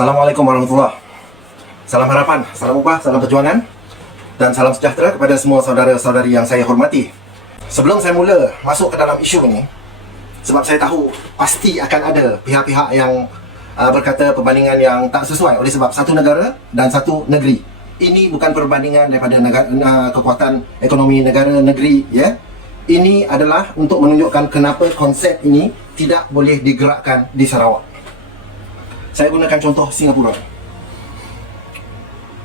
Assalamualaikum warahmatullahi. Salam harapan, salam upah, salam perjuangan, dan salam sejahtera kepada semua saudara-saudari yang saya hormati. Sebelum saya mula masuk ke dalam isu ini, sebab saya tahu pasti akan ada pihak-pihak yang berkata perbandingan yang tak sesuai oleh sebab satu negara dan satu negeri. Ini bukan perbandingan daripada kekuatan ekonomi negara negeri, ya. Ini adalah untuk menunjukkan kenapa konsep ini tidak boleh digerakkan di Sarawak. Saya gunakan contoh Singapura.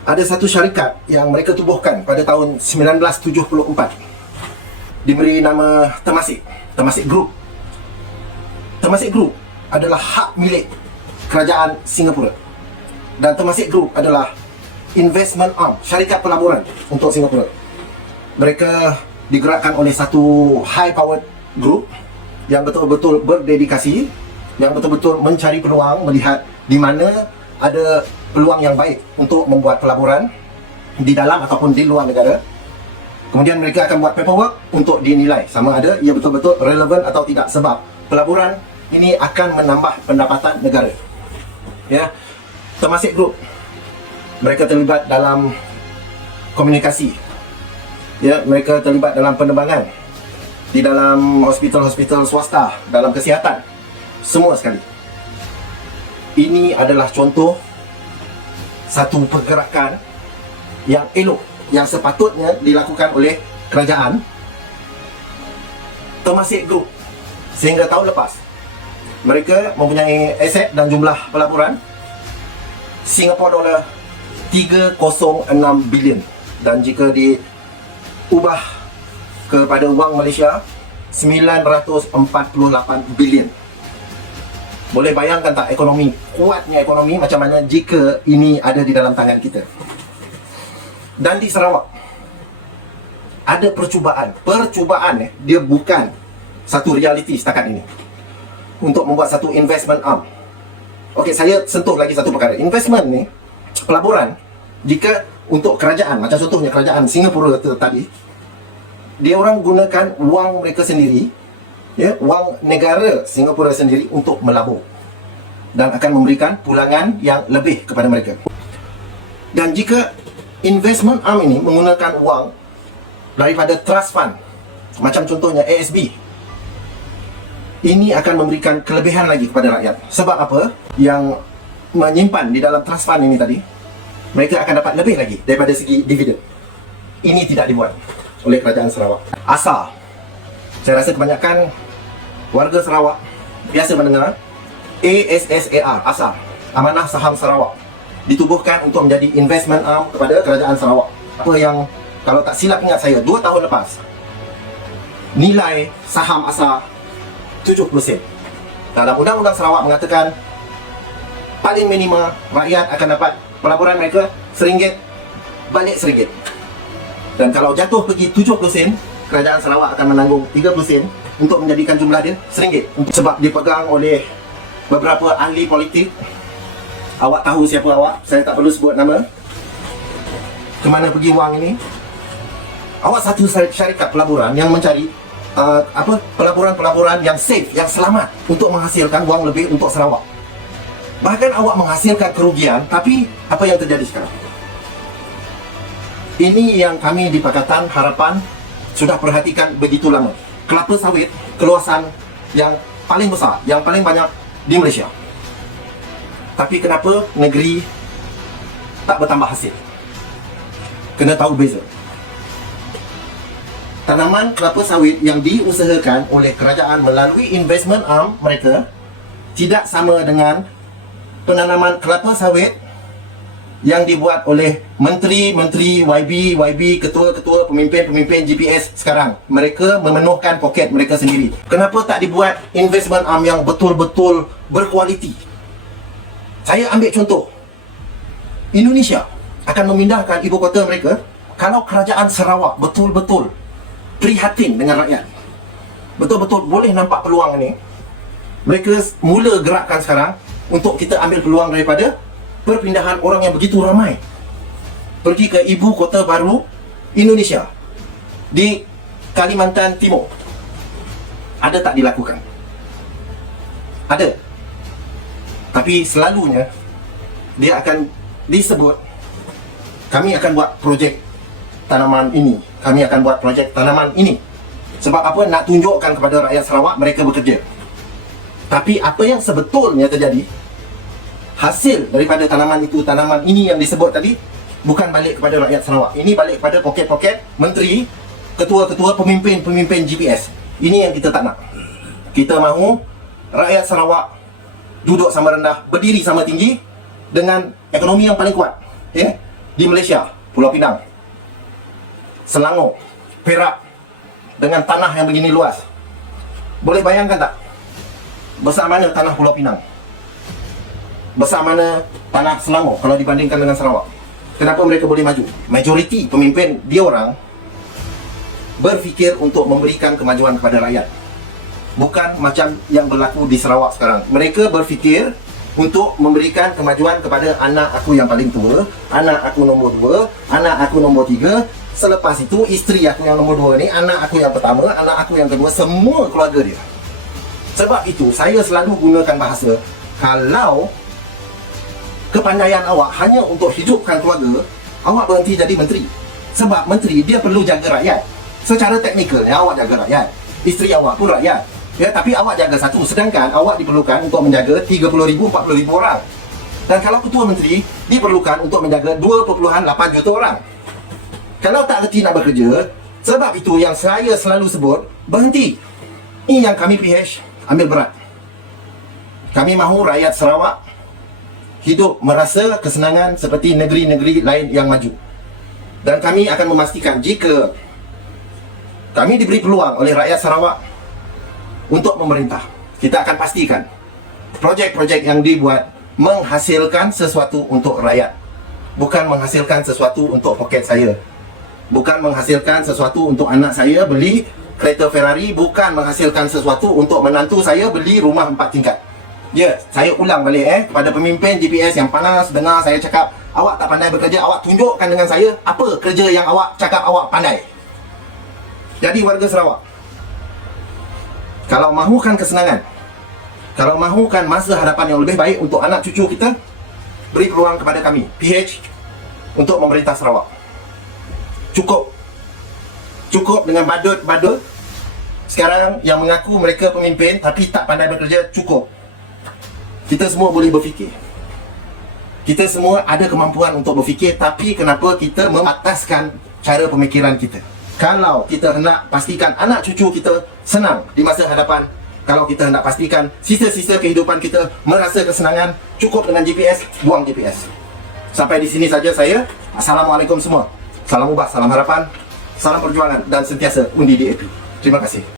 Ada satu syarikat yang mereka tubuhkan pada tahun 1974, diberi nama Temasek Group. Temasek Group adalah hak milik kerajaan Singapura, dan Temasek Group adalah investment arm, syarikat pelaburan untuk Singapura. Mereka digerakkan oleh satu high powered group yang betul-betul berdedikasi, yang betul-betul mencari peluang, melihat di mana ada peluang yang baik untuk membuat pelaburan di dalam ataupun di luar negara. Kemudian mereka akan buat paperwork untuk dinilai sama ada ia betul-betul relevan atau tidak, sebab pelaburan ini akan menambah pendapatan negara. Ya, Temasek Group mereka terlibat dalam komunikasi. Ya, mereka terlibat dalam penerbangan, di dalam hospital-hospital swasta, dalam kesihatan, semua sekali. Ini adalah contoh satu pergerakan yang elok, yang sepatutnya dilakukan oleh kerajaan Temasek Group. Sehingga tahun lepas mereka mempunyai aset dan jumlah pelaburan Singapore dolar 306 bilion, dan jika diubah kepada wang Malaysia 948 bilion. Boleh bayangkan tak kuatnya ekonomi macam mana jika ini ada di dalam tangan kita. Dan di Sarawak ada percubaan dia bukan satu realiti setakat ini, untuk membuat satu investment arm. Okey, saya sentuh lagi satu perkara. Investment ni, pelaburan, jika untuk kerajaan, macam contohnya kerajaan Singapura tadi, dia orang gunakan wang mereka sendiri, ya, wang negara Singapura sendiri untuk melabur, dan akan memberikan pulangan yang lebih kepada mereka. Dan jika investment arm ini menggunakan wang daripada trust fund, macam contohnya ASB, ini akan memberikan kelebihan lagi kepada rakyat. Sebab apa? Yang menyimpan di dalam trust fund ini tadi, mereka akan dapat lebih lagi daripada segi dividen. Ini tidak dibuat oleh kerajaan Sarawak. Asal, saya rasa kebanyakan warga Sarawak biasa mendengar ASSAR, asal, Amanah Saham Sarawak, ditubuhkan untuk menjadi investment arm kepada kerajaan Sarawak. Apa yang, kalau tak silap ingat saya, 2 tahun lepas, nilai saham asal 70%. Dalam Undang-Undang Sarawak mengatakan paling minima rakyat akan dapat pelaburan mereka RM1 balik RM1. Dan kalau jatuh pergi 7%, kerajaan Sarawak akan menanggung 3% untuk menjadikan jumlah dia RM1. Sebab dipegang oleh beberapa ahli politik. Awak tahu siapa awak, saya tak perlu sebut nama. Kemana pergi wang ini? Awak satu syarikat pelaburan yang mencari pelaburan-pelaburan yang safe, yang selamat, untuk menghasilkan wang lebih untuk Sarawak. Bahkan awak menghasilkan kerugian, tapi apa yang terjadi sekarang? Ini yang kami di Pakatan Harapan sudah perhatikan begitu lama. Kelapa sawit keluasan yang paling besar, yang paling banyak di Malaysia. Tapi kenapa negeri tak bertambah hasil? Kena tahu beza. Tanaman kelapa sawit yang diusahakan oleh kerajaan melalui investment arm mereka tidak sama dengan penanaman kelapa sawit yang dibuat oleh menteri-menteri YB, ketua-ketua, pemimpin-pemimpin GPS sekarang. Mereka memenuhkan poket mereka sendiri. Kenapa tak dibuat investment arm yang betul-betul berkualiti? Saya ambil contoh, Indonesia akan memindahkan ibu kota mereka kalau kerajaan Sarawak betul-betul prihatin dengan rakyat, betul-betul boleh nampak peluang ini. Mereka mula gerakkan sekarang untuk kita ambil peluang daripada perpindahan orang yang begitu ramai pergi ke ibu kota baru Indonesia di Kalimantan Timur. Ada tak dilakukan? Ada. Tapi selalunya dia akan disebut, kami akan buat projek tanaman ini, kami akan buat projek tanaman ini. Sebab apa? Nak tunjukkan kepada rakyat Sarawak mereka bekerja. Tapi apa yang sebetulnya terjadi, hasil daripada tanaman itu, tanaman ini yang disebut tadi, bukan balik kepada rakyat Sarawak. Ini balik kepada poket-poket menteri, ketua-ketua, pemimpin-pemimpin GPS. Ini yang kita tak nak. Kita mahu rakyat Sarawak duduk sama rendah, berdiri sama tinggi dengan ekonomi yang paling kuat, ya, di Malaysia, Pulau Pinang, Selangor, Perak, dengan tanah yang begini luas. Boleh bayangkan tak? Besar mana tanah Pulau Pinang? Besar mana tanah Selangor kalau dibandingkan dengan Sarawak? Kenapa mereka boleh maju? Majoriti pemimpin dia orang berfikir untuk memberikan kemajuan kepada rakyat. Bukan macam yang berlaku di Sarawak sekarang. Mereka berfikir untuk memberikan kemajuan kepada anak aku yang paling tua, anak aku nombor 2, anak aku nombor 3. Selepas itu, isteri aku yang nombor 2 ni, anak aku yang pertama, anak aku yang kedua, semua keluarga dia. Sebab itu, saya selalu gunakan bahasa, kalau kepandaian awak hanya untuk hidupkan keluarga, awak berhenti jadi menteri. Sebab menteri, dia perlu jaga rakyat. Secara teknikalnya, awak jaga rakyat. Isteri awak pun rakyat. Ya, tapi awak jaga satu, sedangkan awak diperlukan untuk menjaga 30,000, 40,000 orang. Dan kalau ketua menteri, diperlukan untuk menjaga 2.8 juta orang. Kalau tak reti nak bekerja, sebab itu yang saya selalu sebut, berhenti. Ini yang kami PH ambil berat. Kami mahu rakyat Sarawak hidup merasa kesenangan seperti negeri-negeri lain yang maju. Dan kami akan memastikan jika kami diberi peluang oleh rakyat Sarawak untuk memerintah, kita akan pastikan projek-projek yang dibuat menghasilkan sesuatu untuk rakyat. Bukan menghasilkan sesuatu untuk poket saya. Bukan menghasilkan sesuatu untuk anak saya beli kereta Ferrari. Bukan menghasilkan sesuatu untuk menantu saya beli rumah 4 tingkat. Ya, saya ulang balik kepada pemimpin GPS yang panas dengar saya cakap, awak tak pandai bekerja, awak tunjukkan dengan saya apa kerja yang awak cakap awak pandai. Jadi warga Sarawak, kalau mahukan kesenangan, kalau mahukan masa hadapan yang lebih baik untuk anak cucu kita, beri peluang kepada kami, PH, untuk memerintah Sarawak. Cukup dengan badut-badut sekarang yang mengaku mereka pemimpin tapi tak pandai bekerja. Cukup. Kita semua boleh berfikir. Kita semua ada kemampuan untuk berfikir, tapi kenapa kita memataskan cara pemikiran kita? Kalau kita hendak pastikan anak cucu kita senang di masa hadapan, kalau kita hendak pastikan sisa-sisa kehidupan kita merasa kesenangan, cukup dengan GPS, buang GPS. Sampai di sini saja saya. Assalamualaikum semua. Salam ubah, salam harapan, salam perjuangan, dan sentiasa undi DAP. Terima kasih.